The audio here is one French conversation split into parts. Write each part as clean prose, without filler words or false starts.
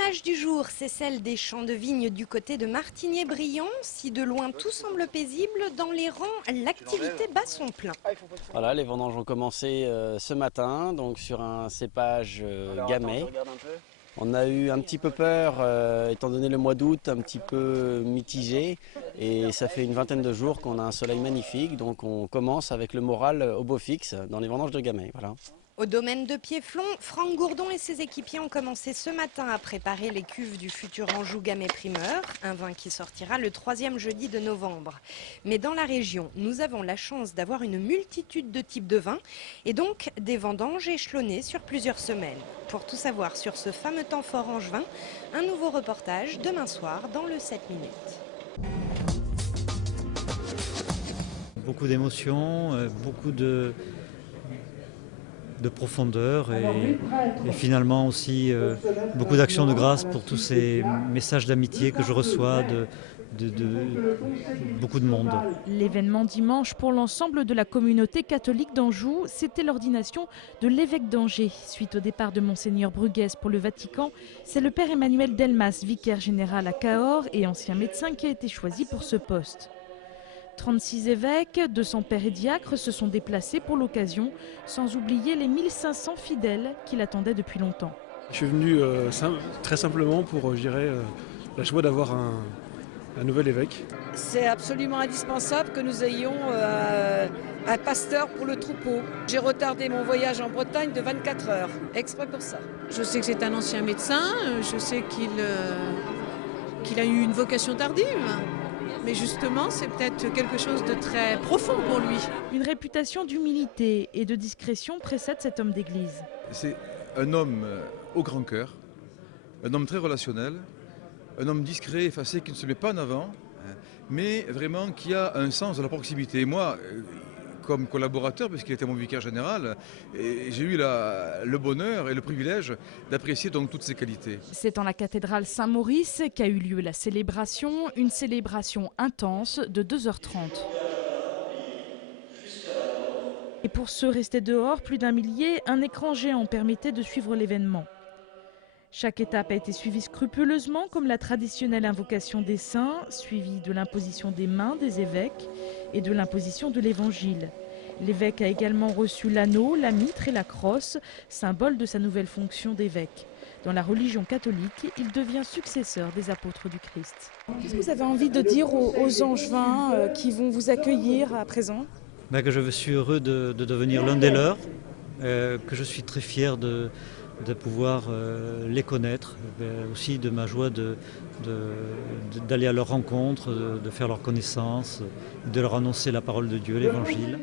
L'image du jour, c'est celle des champs de vignes du côté de Martigné-Briand. Si de loin tout semble paisible, dans les rangs, l'activité bat son plein. Voilà, les vendanges ont commencé ce matin, donc sur un cépage gamay. On a eu un petit peu peur, étant donné le mois d'août, un petit peu mitigé. Et ça fait une vingtaine de jours qu'on a un soleil magnifique, donc on commence avec le moral au beau fixe dans les vendanges de gamay. Voilà. Au domaine de Piéflon, Franck Gourdon et ses équipiers ont commencé ce matin à préparer les cuves du futur Anjou Gamay Primeur, un vin qui sortira le 3e jeudi de novembre. Mais dans la région, nous avons la chance d'avoir une multitude de types de vins et donc des vendanges échelonnées sur plusieurs semaines. Pour tout savoir sur ce fameux temps fort angevin, un nouveau reportage demain soir dans le 7 minutes. Beaucoup d'émotions, beaucoup de profondeur et finalement aussi beaucoup d'actions de grâce pour tous ces messages d'amitié que je reçois de beaucoup de monde. L'événement dimanche pour l'ensemble de la communauté catholique d'Anjou, c'était l'ordination de l'évêque d'Angers. Suite au départ de Monseigneur Bruguès pour le Vatican, c'est le père Emmanuel Delmas, vicaire général à Cahors et ancien médecin, qui a été choisi pour ce poste. 36 évêques, 200 pères et diacres se sont déplacés pour l'occasion, sans oublier les 1500 fidèles qui l'attendaient depuis longtemps. Je suis venu très simplement pour, la joie d'avoir un nouvel évêque. C'est absolument indispensable que nous ayons un pasteur pour le troupeau. J'ai retardé mon voyage en Bretagne de 24 heures, exprès pour ça. Je sais que c'est un ancien médecin, je sais qu'il a eu une vocation tardive. Mais justement, c'est peut-être quelque chose de très profond pour lui. Une réputation d'humilité et de discrétion précède cet homme d'église. C'est un homme au grand cœur, un homme très relationnel, un homme discret, effacé, qui ne se met pas en avant, mais vraiment qui a un sens de la proximité. Et moi, comme collaborateur, puisqu'il était mon vicaire général, j'ai eu le bonheur et le privilège d'apprécier donc toutes ces qualités. C'est en la cathédrale Saint-Maurice qu'a eu lieu la célébration, une célébration intense de 2h30. Et pour ceux restés dehors, plus d'1 millier, un écran géant permettait de suivre l'événement. Chaque étape a été suivie scrupuleusement, comme la traditionnelle invocation des saints, suivie de l'imposition des mains des évêques et de l'imposition de l'évangile. L'évêque a également reçu l'anneau, la mitre et la crosse, symbole de sa nouvelle fonction d'évêque. Dans la religion catholique, il devient successeur des apôtres du Christ. Qu'est-ce que vous avez envie de dire aux Angevins qui vont vous accueillir à présent ? Que je suis heureux de devenir l'un des leurs, que je suis très fier de pouvoir les connaître, aussi de ma joie d'aller à leur rencontre, de faire leur connaissance, de leur annoncer la parole de Dieu, l'Évangile.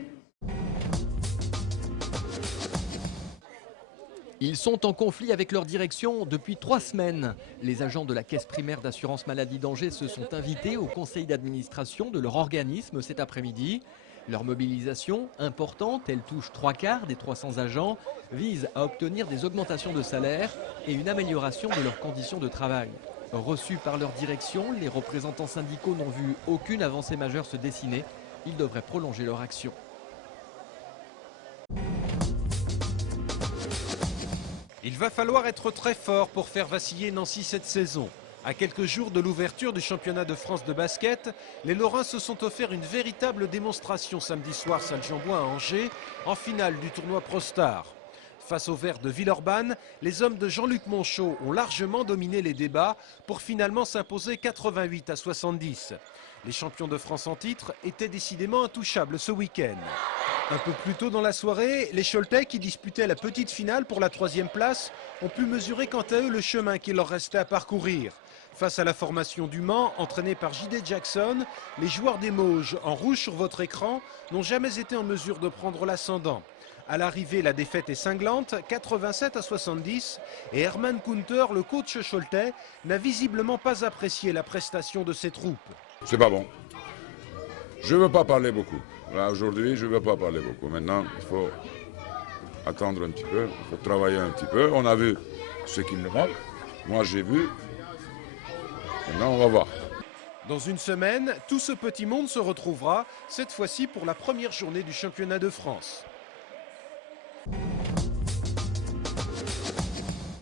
Ils sont en conflit avec leur direction depuis 3 semaines. Les agents de la Caisse primaire d'assurance maladie d'Angers se sont invités au conseil d'administration de leur organisme cet après-midi. Leur mobilisation, importante, elle touche 3/4 des 300 agents, vise à obtenir des augmentations de salaire et une amélioration de leurs conditions de travail. Reçus par leur direction, les représentants syndicaux n'ont vu aucune avancée majeure se dessiner. Ils devraient prolonger leur action. Il va falloir être très fort pour faire vaciller Nancy cette saison. À quelques jours de l'ouverture du championnat de France de basket, les Lorrains se sont offerts une véritable démonstration samedi soir salle Jean-Bouin à Angers, en finale du tournoi ProStar. Face aux Verts de Villeurbanne, les hommes de Jean-Luc Monchot ont largement dominé les débats pour finalement s'imposer 88-70. Les champions de France en titre étaient décidément intouchables ce week-end. Un peu plus tôt dans la soirée, les Choletais qui disputaient la petite finale pour la 3e place ont pu mesurer quant à eux le chemin qu'il leur restait à parcourir. Face à la formation du Mans, entraînée par J.D. Jackson, les joueurs des Mauges, en rouge sur votre écran, n'ont jamais été en mesure de prendre l'ascendant. À l'arrivée, la défaite est cinglante, 87-70, et Herman Kunter, le coach choletais, n'a visiblement pas apprécié la prestation de ses troupes. C'est pas bon. Je ne veux pas parler beaucoup. Là, aujourd'hui, je ne veux pas parler beaucoup. Maintenant, il faut attendre un petit peu, il faut travailler un petit peu. On a vu ce qu'il nous manque. Moi, j'ai vu. Maintenant, on va voir. Dans une semaine, tout ce petit monde se retrouvera, cette fois-ci pour la première journée du championnat de France.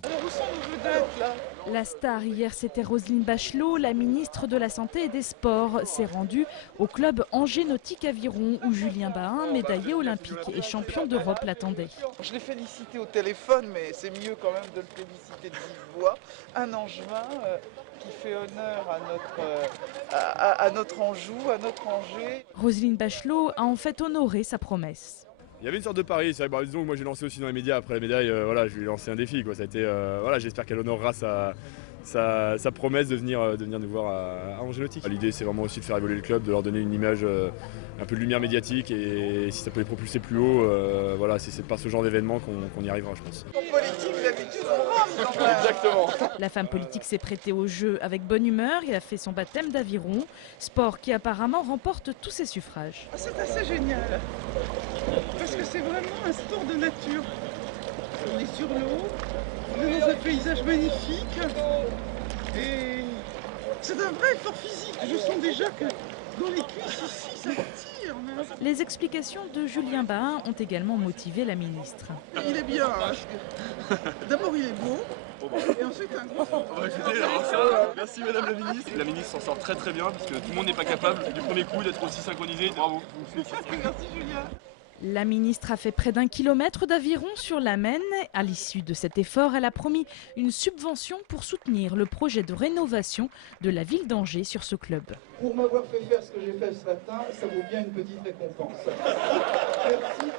Alors, où sont vos vedettes, là ? La star hier, c'était Roselyne Bachelot, la ministre de la Santé et des Sports, s'est rendue au club Angers Nautique Aviron où Julien Bahin, médaillé olympique et champion d'Europe, l'attendait. Je l'ai félicité au téléphone, mais c'est mieux quand même de le féliciter de vive voix. Un Angevin qui fait honneur à notre Anjou, à notre Angers. Roselyne Bachelot a en fait honoré sa promesse. Il y avait une sorte de pari, c'est vrai, disons que moi j'ai lancé aussi dans les médias après la médaille, voilà, je lui ai lancé un défi, quoi. Ça a été, voilà, j'espère qu'elle honorera sa promesse de venir nous voir à Angers Nautique. L'idée c'est vraiment aussi de faire évoluer le club, de leur donner une image, un peu de lumière médiatique et si ça peut les propulser plus haut, voilà, c'est par ce genre d'événement qu'on y arrivera, je pense. En politique, d'habitude on rame quand même. Exactement. La femme politique s'est prêtée au jeu avec bonne humeur et a fait son baptême d'aviron, sport qui apparemment remporte tous ses suffrages. C'est assez génial, parce que c'est vraiment un sport de nature. On est sur l'eau, on est dans un paysage magnifique et c'est un vrai effort physique. Je sens déjà que dans les cuisses ici, ça tire. Les explications de Julien Bahin ont également motivé la ministre. Il est bien. D'abord, il est beau. Et ensuite, un gros. Merci Madame la ministre. La ministre s'en sort très bien parce que tout le monde n'est pas capable du premier coup d'être aussi synchronisé. Bravo. Merci Julien. La ministre a fait près d'1 kilomètre d'aviron sur la Maine. À l'issue de cet effort, elle a promis une subvention pour soutenir le projet de rénovation de la ville d'Angers sur ce club. Pour m'avoir fait faire ce que j'ai fait ce matin, ça vaut bien une petite récompense. Merci.